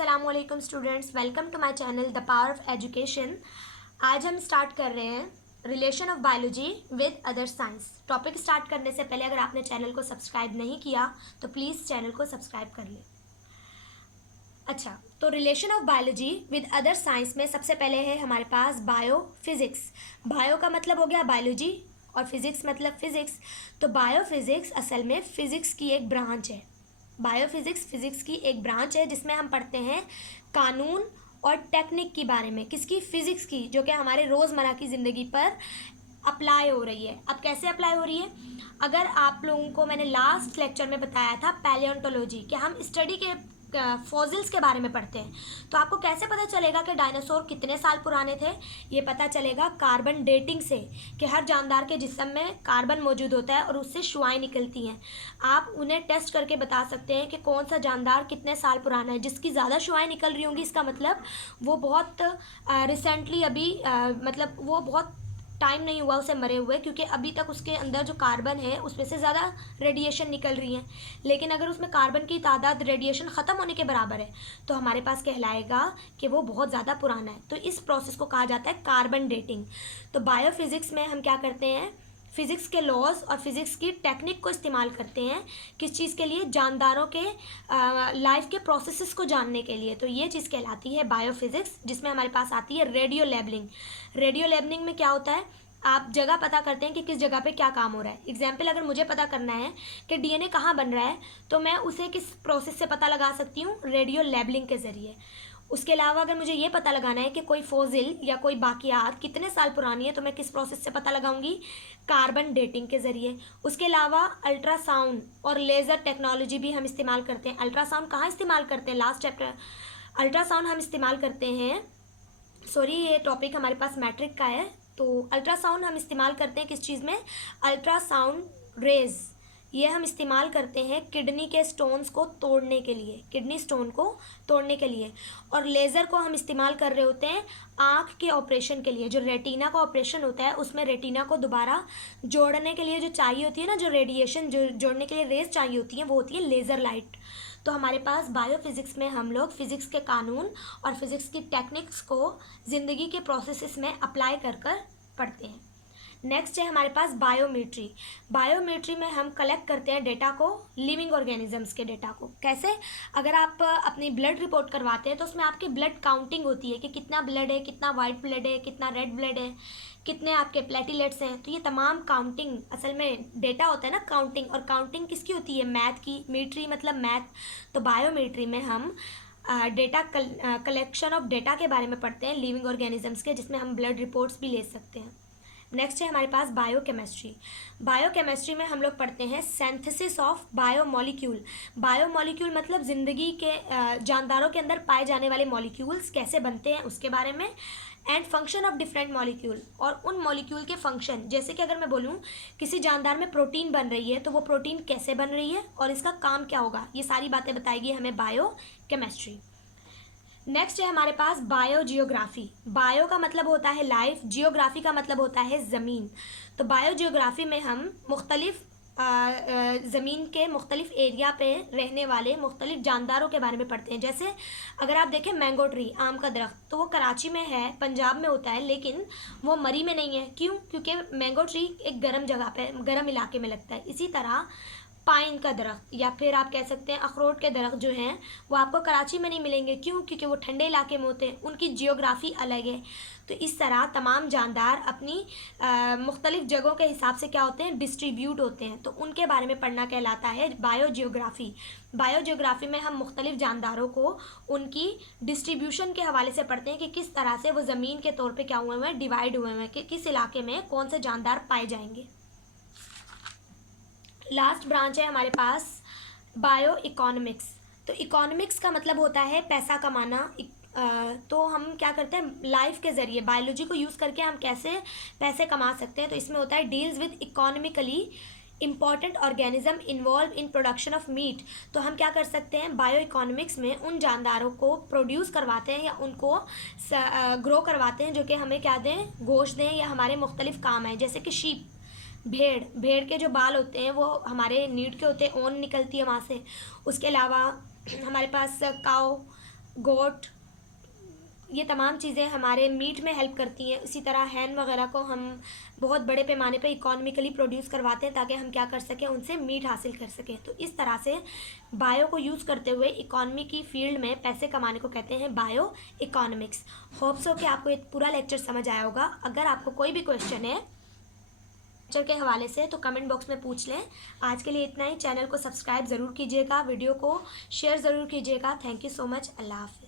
अस्सलामुअलैकुम students, welcome to my channel the power of education. आज हम स्टार्ट कर रहे हैं relation of biology with other science. Topic start करने से पहले अगर आपने चैनल को सब्सक्राइब नहीं किया तो प्लीज़ चैनल को सब्सक्राइब कर लें। अच्छा, तो relation of biology with other science में सबसे पहले है हमारे पास बायोफिज़िक्स। बायो का मतलब हो गया बायोलॉजी और फिज़िक्स मतलब फ़िज़िक्स। तो बायोफिज़िक्स असल में फ़िज़िक्स की एक ब्रांच है। बायोफिज़िक्स फ़िज़िक्स की एक ब्रांच है जिसमें हम पढ़ते हैं कानून और टेक्निक के बारे में, किसकी? फ़िज़िक्स की, जो कि हमारे रोज़मर्रा की ज़िंदगी पर अप्लाई हो रही है। अब कैसे अप्लाई हो रही है? अगर आप लोगों को मैंने लास्ट लेक्चर में बताया था पैलियोंटोलॉजी कि हम स्टडी के फॉसिल्स के बारे में पढ़ते हैं, तो आपको कैसे पता चलेगा कि डायनासोर कितने साल पुराने थे? ये पता चलेगा कार्बन डेटिंग से, कि हर जानदार के जिस्म में कार्बन मौजूद होता है और उससे शुआएं निकलती हैं। आप उन्हें टेस्ट करके बता सकते हैं कि कौन सा जानदार कितने साल पुराना है। जिसकी ज़्यादा शुआएं निकल रही होंगी इसका मतलब वो बहुत रिसेंटली अभी मतलब वो बहुत टाइम नहीं हुआ उसे मरे हुए, क्योंकि अभी तक उसके अंदर जो कार्बन है उसमें से ज़्यादा रेडिएशन निकल रही है। लेकिन अगर उसमें कार्बन की तादाद रेडिएशन ख़त्म होने के बराबर है तो हमारे पास कहलाएगा कि वो बहुत ज़्यादा पुराना है। तो इस प्रोसेस को कहा जाता है कार्बन डेटिंग। तो बायोफिज़िक्स में हम क्या करते हैं? फ़िज़िक्स के लॉज और फिज़िक्स की टेक्निक को इस्तेमाल करते हैं। किस चीज़ के लिए? जानदारों के लाइफ के प्रोसेसेस को जानने के लिए। तो ये चीज़ कहलाती है बायोफिज़िक्स, जिसमें हमारे पास आती है रेडियो लेबलिंग। रेडियो लेबलिंग में क्या होता है? आप जगह पता करते हैं कि किस जगह पे क्या काम हो रहा है। एग्जाम्पल, अगर मुझे पता करना है कि डीएनए कहाँ बन रहा है तो मैं उसे किस प्रोसेस से पता लगा सकती हूँ? रेडियो लेबलिंग के ज़रिए। उसके अलावा अगर मुझे ये पता लगाना है कि कोई फॉसिल या कोई बाकियात कितने साल पुरानी है तो मैं किस प्रोसेस से पता लगाऊंगी? कार्बन डेटिंग के ज़रिए। उसके अलावा अल्ट्रासाउंड और लेज़र टेक्नोलॉजी भी हम इस्तेमाल करते हैं। अल्ट्रासाउंड कहाँ इस्तेमाल करते हैं? लास्ट चैप्टर अल्ट्रासाउंड हम इस्तेमाल करते हैं, सॉरी ये टॉपिक हमारे पास मैट्रिक का है। तो अल्ट्रासाउंड हम इस्तेमाल करते हैं किस चीज़ में? अल्ट्रासाउंड रेज ये हम इस्तेमाल करते हैं किडनी के स्टोन्स को तोड़ने के लिए, किडनी स्टोन को तोड़ने के लिए। और लेज़र को हम इस्तेमाल कर रहे होते हैं आँख के ऑपरेशन के लिए। जो रेटिना का ऑपरेशन होता है उसमें रेटिना को दोबारा जोड़ने के लिए जो चाहिए होती है ना, जो रेडिएशन जो जोड़ने के लिए रेज चाहिए होती हैं, वो होती है लेज़र लाइट। तो हमारे पास बायोफिज़िक्स में हम लोग फ़िज़िक्स के कानून और फिज़िक्स की टेक्निक्स को ज़िंदगी के प्रोसेसेस में अप्लाई कर कर पढ़ते हैं। नेक्स्ट है हमारे पास बायोमेट्री। बायोमेट्री में हम कलेक्ट करते हैं डेटा को, लिविंग ऑर्गेनिजम्स के डेटा को। कैसे? अगर आप अपनी ब्लड रिपोर्ट करवाते हैं तो उसमें आपकी ब्लड काउंटिंग होती है कि कितना ब्लड है, कितना वाइट ब्लड है, कितना रेड ब्लड है, कितने आपके प्लेटिलेट्स हैं। तो ये तमाम काउंटिंग असल में डेटा होता है ना, काउंटिंग। और काउंटिंग किसकी होती है? मैथ की। मेट्री मतलब मैथ। तो बायोमेट्री में हम डेटा कलेक्शन ऑफ डेटा के बारे में पढ़ते हैं लिविंग ऑर्गेनिजम्स के, जिसमें हम ब्लड रिपोर्ट्स भी ले सकते हैं। नेक्स्ट है हमारे पास बायोकेमिस्ट्री। बायोकेमिस्ट्री में हम लोग पढ़ते हैं सिंथेसिस ऑफ बायोमॉलिक्यूल। बायोमॉलिक्यूल मतलब ज़िंदगी के जानदारों के अंदर पाए जाने वाले मॉलिक्यूल्स कैसे बनते हैं उसके बारे में। And function of different molecule, और उन मॉलिक्यूल के फंक्शन। जैसे कि अगर मैं बोलूँ किसी जानदार में प्रोटीन बन रही है तो वो प्रोटीन कैसे बन रही है और इसका काम क्या होगा, ये सारी बातें बताएगी हमें बायोकेमिस्ट्री। नेक्स्ट है हमारे पास बायोजियोग्राफी। बायो का मतलब होता है लाइफ, जियोग्राफी का मतलब होता है ज़मीन। तो बायोजियोग्राफी में हम मुख्तलिफ ज़मीन के मुख्तलिफ एरिया पे रहने वाले मुख्तलिफ जानदारों के बारे में पढ़ते हैं। जैसे अगर आप देखें मैंगो ट्री, आम का दरख्त, तो वो कराची में है, पंजाब में होता है, लेकिन वो मरी में नहीं है। क्यों? क्योंकि मैंगो ट्री एक गर्म जगह पे, गर्म इलाके में लगता है। इसी तरह पाइन का दरख्त या फिर आप कह सकते हैं अखरोट के दरख्त जो हैं वो आपको कराची में नहीं मिलेंगे। क्यों? क्योंकि वो ठंडे इलाके में होते हैं, उनकी जियोग्राफी अलग है। तो इस तरह तमाम जानदार अपनी मुख्तलिफ जगहों के हिसाब से क्या होते हैं? डिस्ट्रीब्यूट होते हैं। तो उनके बारे में पढ़ना कहलाता है बायोजियोग्राफी। बायोजियोग्राफी में हम मुख्तलिफ जानदारों को उनकी डिस्ट्रीब्यूशन के हवाले से पढ़ते हैं कि किस तरह से वो ज़मीन के तौर पर क्या हुए हुए हैं, डिवाइड हुए हुए हैं, कि किस इलाके में कौन से जानदार पाए जाएंगे। लास्ट ब्रांच है हमारे पास बायो इकोनॉमिक्स। तो इकोनॉमिक्स का मतलब होता है पैसा कमाना। तो हम क्या करते हैं? लाइफ के ज़रिए बायोलॉजी को यूज़ करके हम कैसे पैसे कमा सकते हैं। तो इसमें होता है deals with economically important organism involve in production of meat. तो हम क्या कर सकते हैं? बायो इकोनॉमिक्स में उन जानदारों को प्रोड्यूस करवाते हैं या उनको ग्रो करवाते हैं जो कि हमें क्या दें? गोश्त दें या हमारे मुख्तलिफ काम हैं। जैसे कि शीप, भेड़ के जो बाल होते हैं वो हमारे नीड के होते हैं, ऊन निकलती है वहाँ से। उसके अलावा हमारे पास काऊ, गोट, ये तमाम चीज़ें हमारे मीट में हेल्प करती हैं। इसी तरह हैन वगैरह को हम बहुत बड़े पैमाने पे इकोनॉमिकली प्रोड्यूस करवाते हैं ताकि हम क्या कर सकें, उनसे मीट हासिल कर सकें। तो इस तरह से बायो को यूज़ करते हुए इकॉनमी की फील्ड में पैसे कमाने को कहते हैं बायो इकोनॉमिक्स। होप्स हो कि आपको ये पूरा लेक्चर समझ आया होगा। अगर आपको कोई भी क्वेश्चन है लेक्चर के हवाले से तो कमेंट बॉक्स में पूछ लें। आज के लिए इतना ही। चैनल को सब्सक्राइब ज़रूर कीजिएगा, वीडियो को शेयर ज़रूर कीजिएगा। Thank you so much. अल्लाह हाफ़िज़।